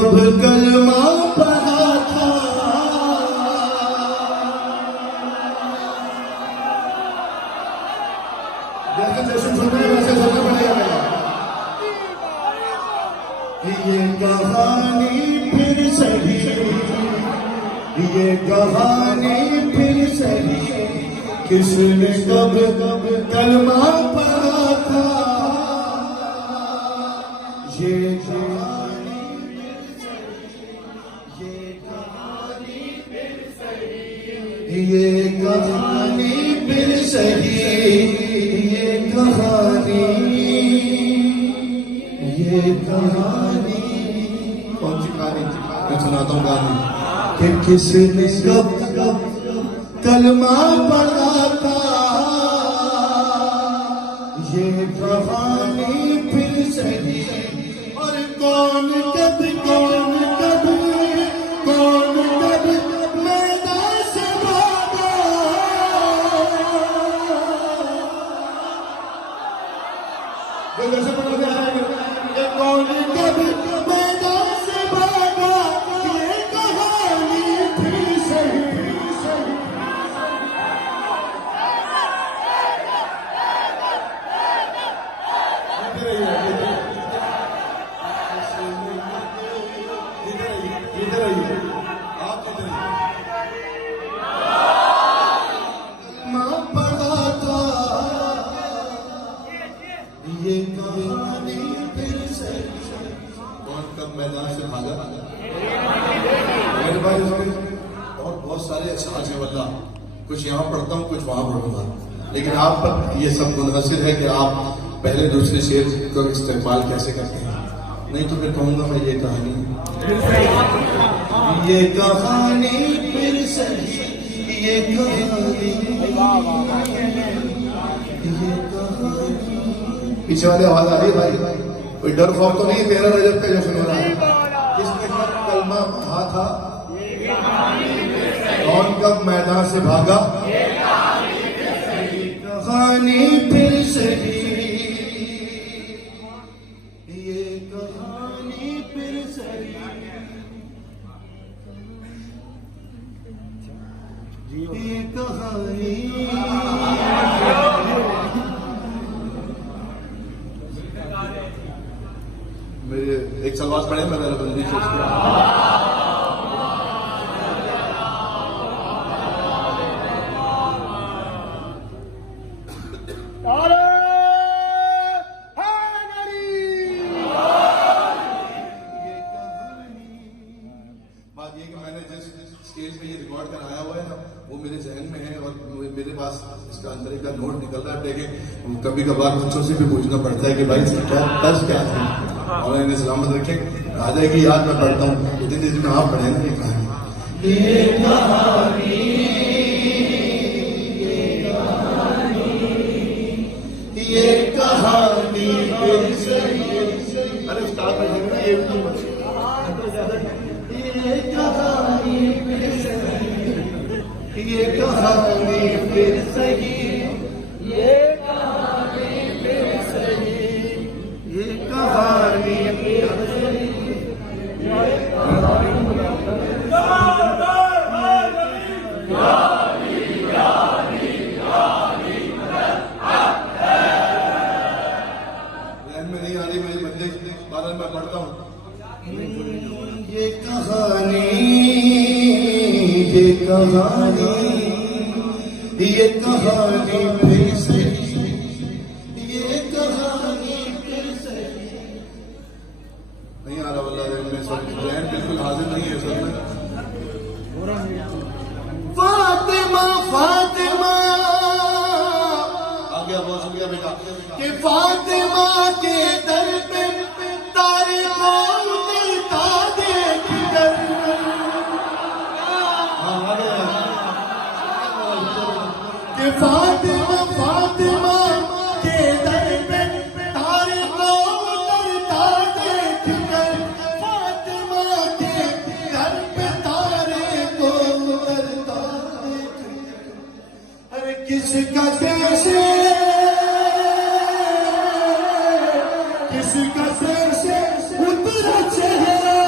कब कलमा पढ़ा था, जैसे सुन रहे वैसे सुनना पड़ेगा। ये कहानी फिर सही, ये कहानी फिर सही, किसने कब कब कलमा पढ़ा था। ये कहानी फिर सही, ये कहानी फिर सही, ये कहानी कौन सी कहानी? मैं सुनाता हूँ कहानी कि किसने कब कब कलमा पढ़ा था। ये कहानी फिर सही, और कौन कब मैदान से भागा। जैसे पढ़ाने आएंगे कौन कब मैदान से भागा। ये कहानी फिर सही, माँ पढ़ा था। ये कहानी फिर सही, कौन कब मैदान से भागा। मेरे भाई इसमें और बहुत सारे अशार हैं, वल्लाह कुछ यहाँ पढ़ता हूँ कुछ वहाँ पढ़ूंगा, लेकिन आप पर ये सब मुनहसिर है कि आप पहले दूसरे शेर को इस्तेमाल कैसे करते हैं। नहीं तो मैं कहूँगा मैं ये कहानी फिर सही, ये कहानी। पीछे वाले आवाज आ रही है भाई, कोई डर खौफ तो नहीं? 13 रजब का जो सुना रहा है, किसने कब कलमा पढ़ा था, कौन कब मैदान से भागा। कहानी फिर सही, ये कहानी फिर सही, ये कहानी। मेरे एक सलवार पढ़े मैं मेरा बंदी से बात ये कि मैंने जिस स्टेज पे ये रिकॉर्ड कराया हुआ है ना, वो मेरे जहन में है और मेरे पास इसका अंदर का नोट निकल रहा है। लेकिन कभी कभार बच्चों से भी पूछना पड़ता है कि भाई इसका तर्ज क्या था, और इन्हें सलामत रखे आ जाएगी याद। मैं पढ़ता हूँ इतनी देर में आप पढ़े ना ये कहानी। ये कहानी फिर सही, अरे उस्ताद पढ़ेंगे ना ये ये कहानी फिर सही, ये कहानी फिर सही, ये कहानी फिर सही, ये कहानी फिर सही, ये में नहीं आ रही मेरी बंदे बादल में पढ़ता हूँ। ये कहानी फिर सही, ये कहानी फिर सही। नहीं आ रहा वल्लाह में जहन बिल्कुल हाजिर नहीं है सब में। फातिमा फातिमा आ गया, बहुत शुक्रिया बेटा। कि फातिमा के दर पे तारे उतरता देख कर, कि फातिमा फातिमा के दर पे तारे उतरता देख कर, फातिमा के दर पे तारे को उतरता देख कर, अरे किसका कैसे किसका कैसे उतरा चेहरा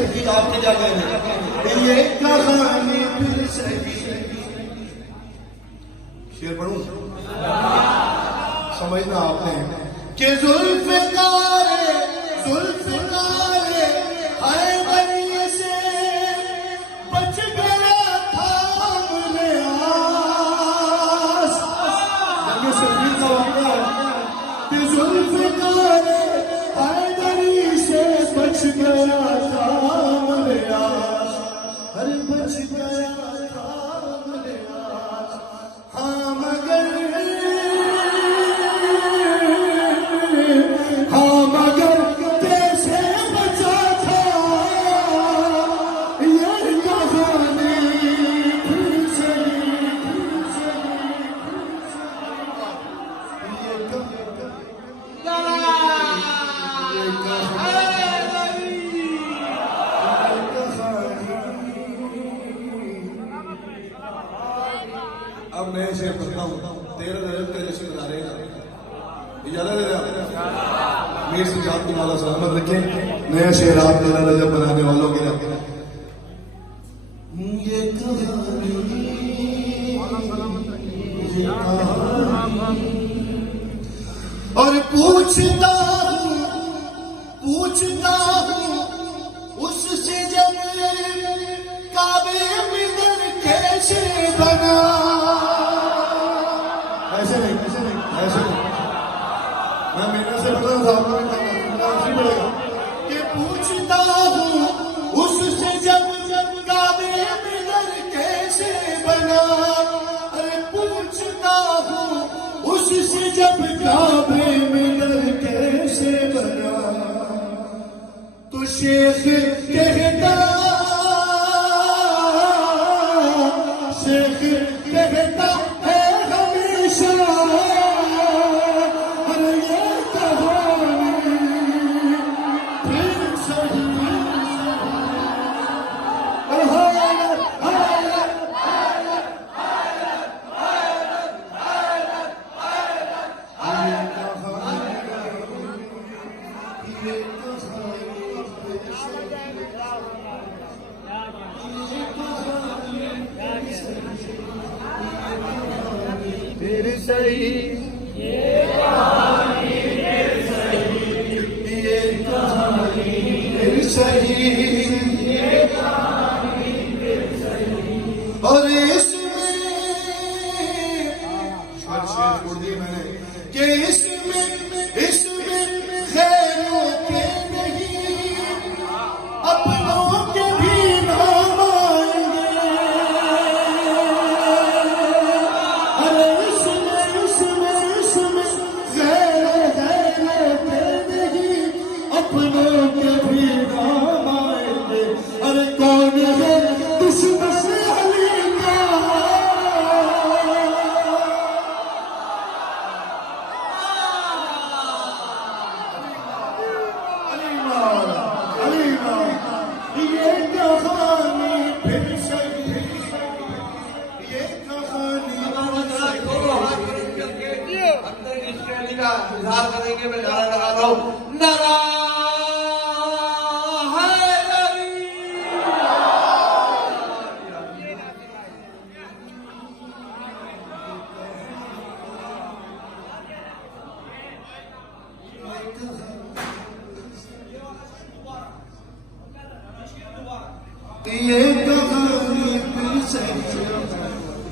सही, आपके क्या कह रहे हैं? ये कहानी फिर सही। शेर पढ़ूं? समझना आपने कि जुल्फ़िकारे जुल्फ़िकारे हैदरी से बच गया था हमने आस। जंग सफीर का वाक़या है कि जुल्फ़िकारे हैदरी से बच गया था हमने आस। अरे बच गया था हमने आस। हाँ मगर कैसे बचा था ये कहानी फिर सही। अब नए शेर पढ़ता हूँ। 13 रजब तेरे से बता रहे हैं, इजाजत दे रहे हैं मीर सजाद को मौला सलामत रखें। नया शेर आप 13 रजब बनाने वालों के लिए। ये कहानी और पूछता हूँ उससे जब काबे मिदर कैसे बना। ऐसे नहीं मैं मेरे से बता रहा कि पूछता हूँ उससे जब काबे मिदर कैसे बना। अरे पूछता हूँ उससे जब काबे मिदर कैसे बना। तो शेख कहता है हमेशा अरे ये कहानी फिर सही। फिर सही ये कहानी फिर सही। ये कहानी फिर सही। ये कहानी फिर सही। और इसमें शेर छोड़ दिए मैंने कि इसमें खैरों के नहीं अपनों के भी नाम आएंगे। अरे इसमें खैरों के नहीं अपनों के भी नाम आएंगे। अरे कौन है दुश्मन अली का। ये कहानी फिर सही। ये कहानी अंदर इसके अली का इजहार करेंगे। मैं नारा लगा रहा हूँ, नारा ये कहानी फिर सही।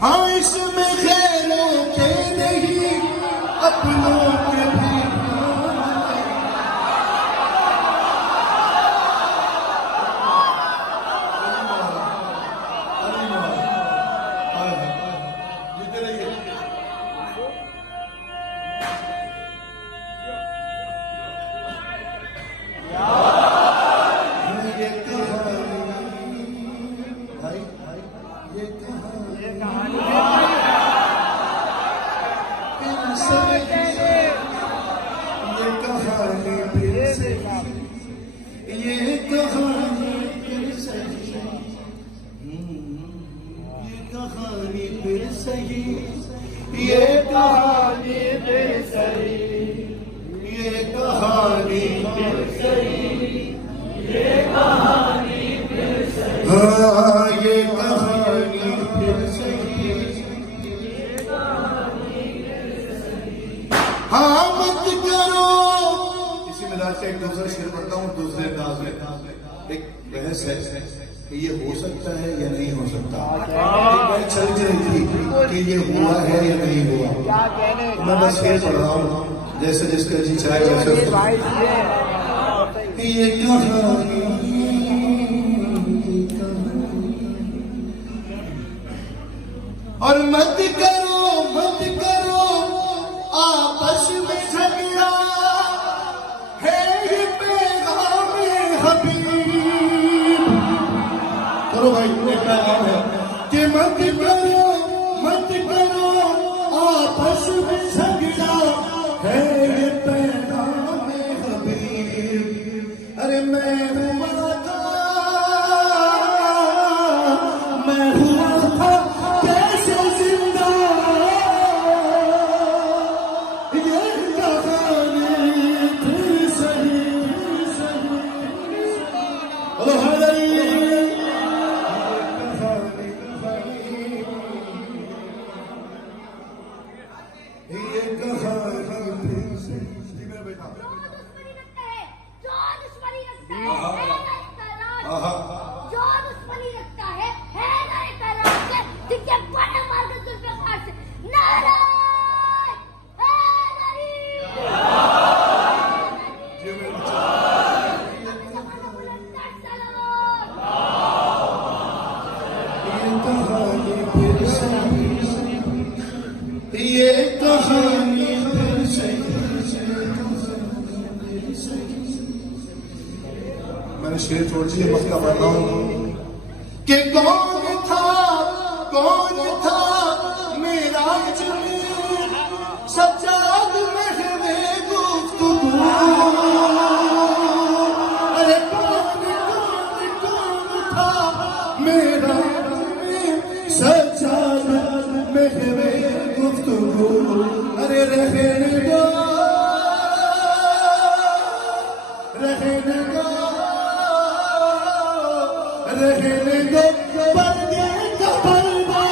हाँ इसमें खैरों के नहीं अपनों के भी हाँ ये कहानी फिर से, हाँ मत करो। इसी मिजाज का एक दूसरा शेर पढ़ता हूँ दूसरे अंदाज में। एक बहस है कि ये हो सकता है या नहीं हो सकता। मैं चल रही थी कि ये हुआ है या नहीं हुआ। तो मैं बस शेर पढ़ रहा हूँ जैसे जिसका जी चाहे वैसे। ये कहानी और मत करो आपस में झगड़ा है ये पैगाम हबीब। करो भाई ये पैगाम है कि मत करो आपस में झगड़ा है ये पैगाम हबीब। अरे मैं हुआ था कैसे जिंदा, ये कहानी फिर सही। बोलो ये कहानी फिर सही। दुश्मनी रखता है, जो दुश्मनी रखता है ना एक राज से, जिनके बड़े मार्ग जुल्फ़िकार से। नाराय ये कहानी फिर से। मैंने शेर छोड़ दिए मक्का पढ़ रहा हूँ कि कौन था मेरा जमीन सज्जाद महवे गुफ्तगू। अरे कौन था मेरा जमीन सज्जाद महवे गुफ्तगू। अरे रहने दो पर्दे का पर्दा।